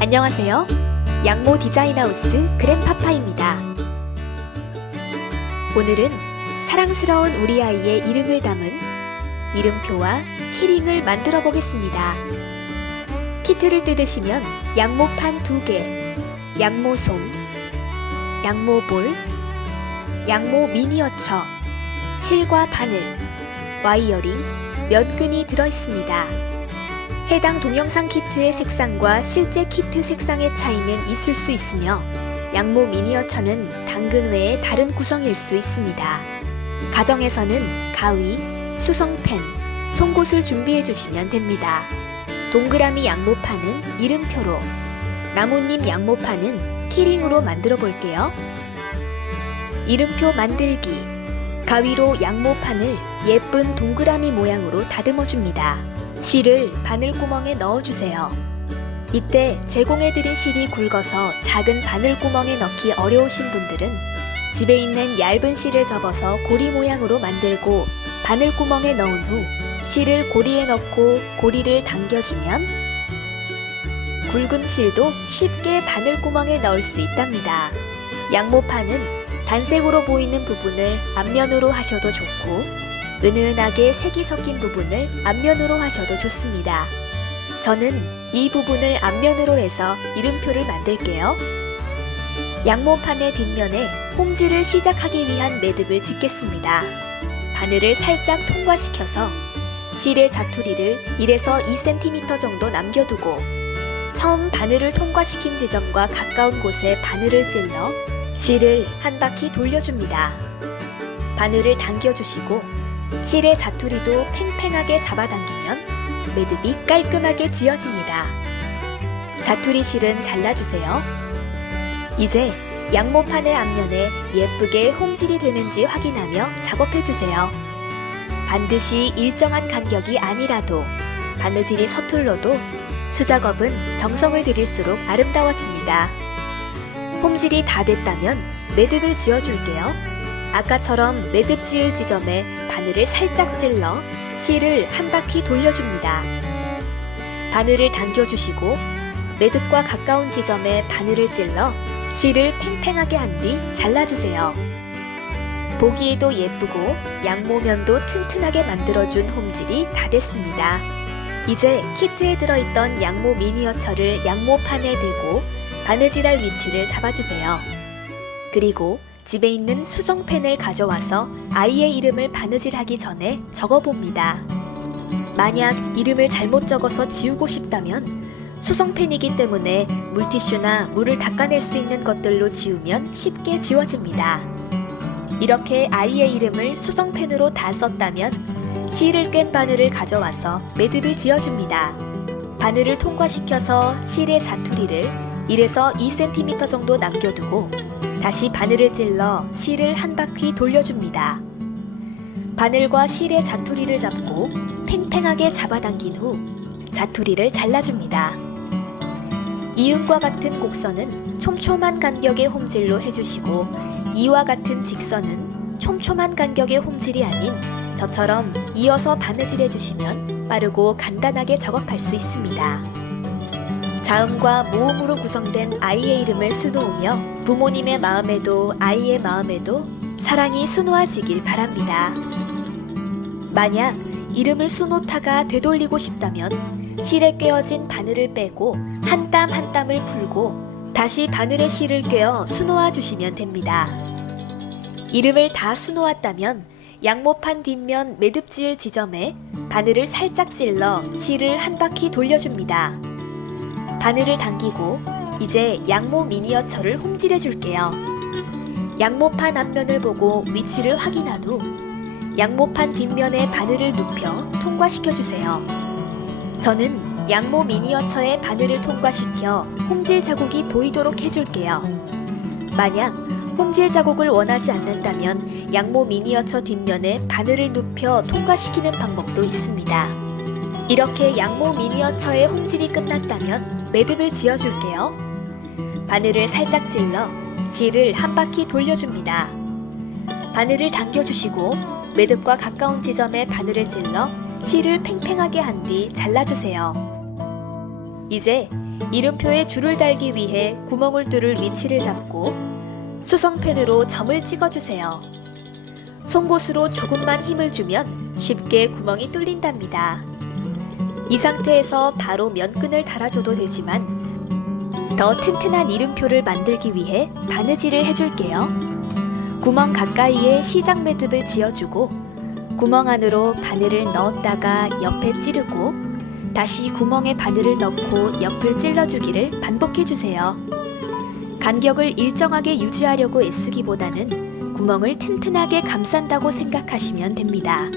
안녕하세요. 양모 디자인하우스 그랜파파입니다. 오늘은 사랑스러운 우리 아이의 이름을 담은 이름표와 키링을 만들어 보겠습니다. 키트를 뜯으시면 양모판 2개, 양모솜, 양모볼, 양모 미니어처, 실과 바늘, 와이어링, 면끈이 들어있습니다. 해당 동영상 키트의 색상과 실제 키트 색상의 차이는 있을 수 있으며 양모 미니어처는 당근 외에 다른 구성일 수 있습니다. 가정에서는 가위, 수성펜, 송곳을 준비해 주시면 됩니다. 동그라미 양모판은 이름표로, 나뭇잎 양모판은 키링으로 만들어 볼게요. 이름표 만들기. 가위로 양모판을 예쁜 동그라미 모양으로 다듬어 줍니다. 실을 바늘구멍에 넣어주세요. 이때 제공해드린 실이 굵어서 작은 바늘구멍에 넣기 어려우신 분들은 집에 있는 얇은 실을 접어서 고리 모양으로 만들고 바늘구멍에 넣은 후 실을 고리에 넣고 고리를 당겨주면 굵은 실도 쉽게 바늘구멍에 넣을 수 있답니다. 양모판은 단색으로 보이는 부분을 앞면으로 하셔도 좋고 은은하게 색이 섞인 부분을 앞면으로 하셔도 좋습니다. 저는 이 부분을 앞면으로 해서 이름표를 만들게요. 양모판의 뒷면에 홈질을 시작하기 위한 매듭을 짓겠습니다. 바늘을 살짝 통과시켜서 실의 자투리를 1에서 2cm 정도 남겨두고 처음 바늘을 통과시킨 지점과 가까운 곳에 바늘을 찔러 실을 한 바퀴 돌려줍니다. 바늘을 당겨주시고 실의 자투리도 팽팽하게 잡아당기면 매듭이 깔끔하게 지어집니다. 자투리 실은 잘라주세요. 이제 양모판의 앞면에 예쁘게 홈질이 되는지 확인하며 작업해주세요. 반드시 일정한 간격이 아니라도 바느질이 서툴러도 수작업은 정성을 들일수록 아름다워집니다. 홈질이 다 됐다면 매듭을 지어줄게요. 아까처럼 매듭 지을 지점에 바늘을 살짝 찔러 실을 한 바퀴 돌려줍니다. 바늘을 당겨주시고 매듭과 가까운 지점에 바늘을 찔러 실을 팽팽하게 한 뒤 잘라주세요. 보기에도 예쁘고 양모면도 튼튼하게 만들어준 홈질이 다 됐습니다. 이제 키트에 들어있던 양모 미니어처를 양모판에 대고 바느질할 위치를 잡아주세요. 그리고 집에 있는 수성펜을 가져와서 아이의 이름을 바느질하기 전에 적어봅니다. 만약 이름을 잘못 적어서 지우고 싶다면 수성펜이기 때문에 물티슈나 물을 닦아낼 수 있는 것들로 지우면 쉽게 지워집니다. 이렇게 아이의 이름을 수성펜으로 다 썼다면 실을 꿰n 바늘을 가져와서 매듭을 지어줍니다. 바늘을 통과시켜서 실의 자투리를 1에서 2cm 정도 남겨두고 다시 바늘을 찔러 실을 한 바퀴 돌려줍니다. 바늘과 실의 자투리를 잡고 팽팽하게 잡아당긴 후 자투리를 잘라줍니다. 이음과 같은 곡선은 촘촘한 간격의 홈질로 해주시고 이와 같은 직선은 촘촘한 간격의 홈질이 아닌 저처럼 이어서 바느질해주시면 빠르고 간단하게 작업할 수 있습니다. 자음과 모음으로 구성된 아이의 이름을 수놓으며 부모님의 마음에도 아이의 마음에도 사랑이 수놓아지길 바랍니다. 만약 이름을 수놓다가 되돌리고 싶다면 실에 꿰어진 바늘을 빼고 한 땀 한 땀을 풀고 다시 바늘에 실을 꿰어 수놓아 주시면 됩니다. 이름을 다 수놓았다면 양모판 뒷면 매듭 지을 지점에 바늘을 살짝 찔러 실을 한 바퀴 돌려줍니다. 바늘을 당기고 이제 양모 미니어처를 홈질해 줄게요. 양모판 앞면을 보고 위치를 확인한 후 양모판 뒷면에 바늘을 눕혀 통과시켜 주세요. 저는 양모 미니어처에 바늘을 통과시켜 홈질 자국이 보이도록 해줄게요. 만약 홈질 자국을 원하지 않는다면 양모 미니어처 뒷면에 바늘을 눕혀 통과시키는 방법도 있습니다. 이렇게 양모 미니어처의 홈질이 끝났다면 매듭을 지어줄게요. 바늘을 살짝 찔러 실을 한 바퀴 돌려줍니다. 바늘을 당겨주시고 매듭과 가까운 지점에 바늘을 찔러 실을 팽팽하게 한 뒤 잘라주세요. 이제 이름표에 줄을 달기 위해 구멍을 뚫을 위치를 잡고 수성펜으로 점을 찍어주세요. 송곳으로 조금만 힘을 주면 쉽게 구멍이 뚫린답니다. 이 상태에서 바로 면끈을 달아줘도 되지만 더 튼튼한 이름표를 만들기 위해 바느질을 해줄게요. 구멍 가까이에 시작 매듭을 지어주고 구멍 안으로 바늘을 넣었다가 옆에 찌르고 다시 구멍에 바늘을 넣고 옆을 찔러주기를 반복해주세요. 간격을 일정하게 유지하려고 애쓰기보다는 구멍을 튼튼하게 감싼다고 생각하시면 됩니다.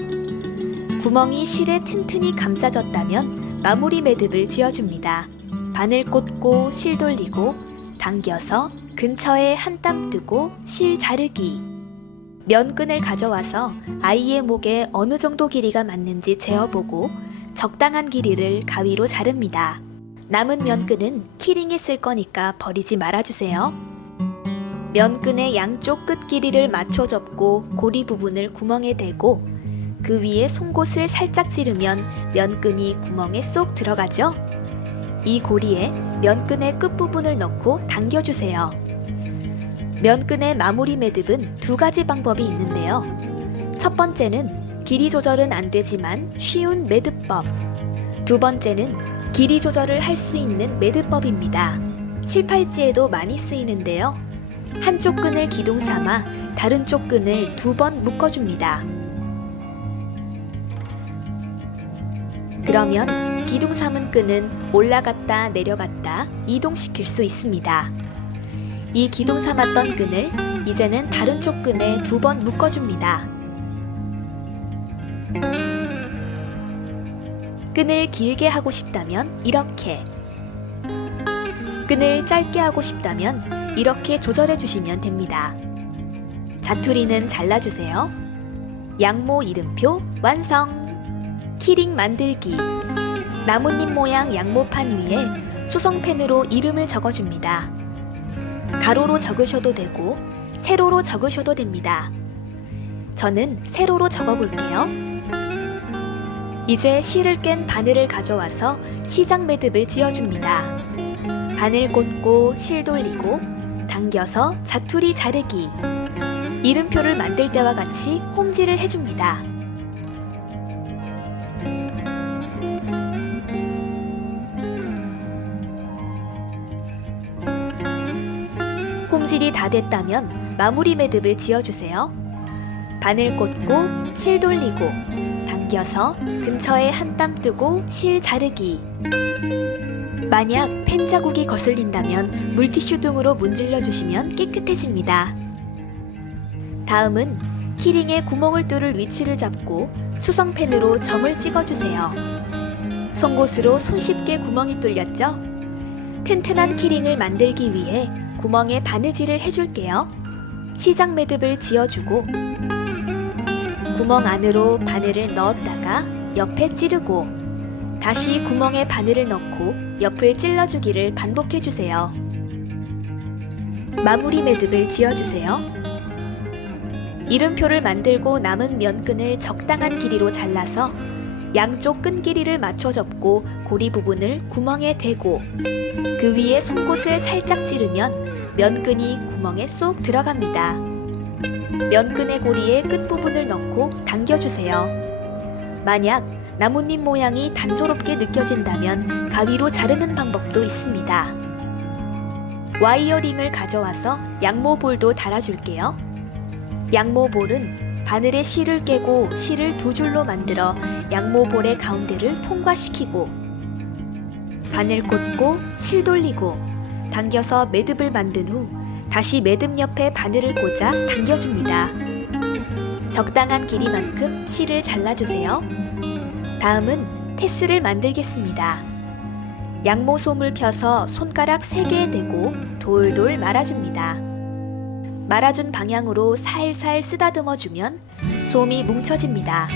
구멍이 실에 튼튼히 감싸졌다면 마무리 매듭을 지어줍니다. 바늘 꽂고 실 돌리고 당겨서 근처에 한 땀 뜨고 실 자르기. 면끈을 가져와서 아이의 목에 어느 정도 길이가 맞는지 재어보고 적당한 길이를 가위로 자릅니다. 남은 면끈은 키링에 쓸 거니까 버리지 말아주세요. 면끈의 양쪽 끝 길이를 맞춰 접고 고리 부분을 구멍에 대고 그 위에 송곳을 살짝 찌르면 면끈이 구멍에 쏙 들어가죠? 이 고리에 면끈의 끝부분을 넣고 당겨주세요. 면끈의 마무리 매듭은 두 가지 방법이 있는데요. 첫 번째는 길이 조절은 안 되지만 쉬운 매듭법. 두 번째는 길이 조절을 할 수 있는 매듭법입니다. 실팔찌에도 많이 쓰이는데요. 한쪽 끈을 기둥 삼아 다른 쪽 끈을 2번 묶어줍니다. 그러면 기둥 삼은 끈은 올라갔다 내려갔다 이동시킬 수 있습니다. 이 기둥 삼았던 끈을 이제는 다른 쪽 끈에 2번 묶어줍니다. 끈을 길게 하고 싶다면 이렇게, 끈을 짧게 하고 싶다면 이렇게 조절해 주시면 됩니다. 자투리는 잘라주세요. 양모 이름표 완성! 키링 만들기. 나뭇잎 모양 양모판 위에 수성펜으로 이름을 적어줍니다. 가로로 적으셔도 되고 세로로 적으셔도 됩니다. 저는 세로로 적어볼게요. 이제 실을 깬 바늘을 가져와서 시작 매듭을 지어줍니다. 바늘 꽂고 실 돌리고 당겨서 자투리 자르기. 이름표를 만들 때와 같이 홈질을 해줍니다. 홈질이 다 됐다면 마무리 매듭을 지어주세요. 바늘 꽂고 실 돌리고 당겨서 근처에 한 땀 뜨고 실 자르기. 만약 펜 자국이 거슬린다면 물티슈 등으로 문질러 주시면 깨끗해집니다. 다음은 키링에 구멍을 뚫을 위치를 잡고 수성펜으로 점을 찍어주세요. 송곳으로 손쉽게 구멍이 뚫렸죠? 튼튼한 키링을 만들기 위해 구멍에 바느질을 해줄게요. 시작 매듭을 지어주고 구멍 안으로 바늘을 넣었다가 옆에 찌르고 다시 구멍에 바늘을 넣고 옆을 찔러주기를 반복해주세요. 마무리 매듭을 지어주세요. 이름표를 만들고 남은 면끈을 적당한 길이로 잘라서 양쪽 끈 길이를 맞춰 접고 고리 부분을 구멍에 대고 그 위에 송곳을 살짝 찌르면 면끈이 구멍에 쏙 들어갑니다. 면끈의 고리에 끝부분을 넣고 당겨주세요. 만약 나뭇잎 모양이 단조롭게 느껴진다면 가위로 자르는 방법도 있습니다. 와이어링을 가져와서 양모볼도 달아줄게요. 양모볼은 바늘에 실을 깨고 실을 2줄로 만들어 양모볼의 가운데를 통과시키고 바늘 꽂고 실 돌리고 당겨서 매듭을 만든 후 다시 매듭 옆에 바늘을 꽂아 당겨줍니다. 적당한 길이만큼 실을 잘라주세요. 다음은 테스를 만들겠습니다. 양모솜을 펴서 손가락 3개에 대고 돌돌 말아줍니다. 말아준 방향으로 살살 쓰다듬어주면 솜이 뭉쳐집니다.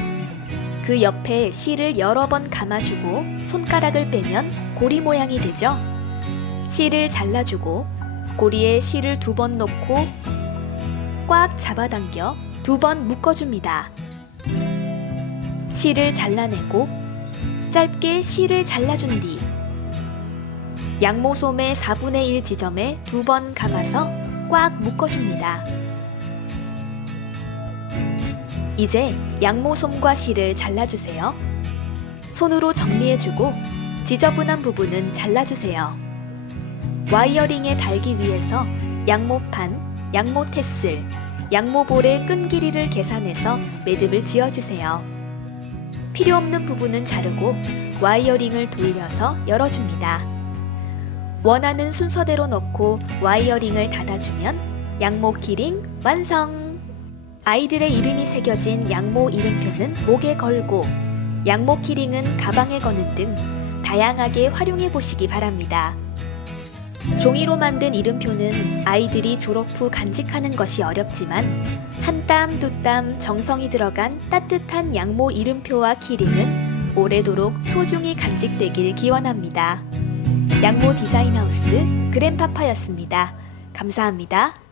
그 옆에 실을 여러 번 감아주고 손가락을 빼면 고리 모양이 되죠. 실을 잘라주고 고리에 실을 2번 놓고 꽉 잡아당겨 2번 묶어줍니다. 실을 잘라내고 짧게 실을 잘라준 뒤 양모솜의 4분의 1 지점에 2번 감아서 꽉 묶어줍니다. 이제 양모솜과 실을 잘라주세요. 손으로 정리해주고 지저분한 부분은 잘라주세요. 와이어링에 달기 위해서 양모판, 양모테슬, 양모볼의 끈 길이를 계산해서 매듭을 지어주세요. 필요 없는 부분은 자르고 와이어링을 돌려서 열어줍니다. 원하는 순서대로 넣고 와이어링을 닫아주면 양모 키링 완성! 아이들의 이름이 새겨진 양모 이름표는 목에 걸고 양모 키링은 가방에 거는 등 다양하게 활용해 보시기 바랍니다. 종이로 만든 이름표는 아이들이 졸업 후 간직하는 것이 어렵지만 한 땀 두 땀 정성이 들어간 따뜻한 양모 이름표와 키링은 오래도록 소중히 간직되길 기원합니다. 양모 디자인하우스 그랜파파였습니다. 감사합니다.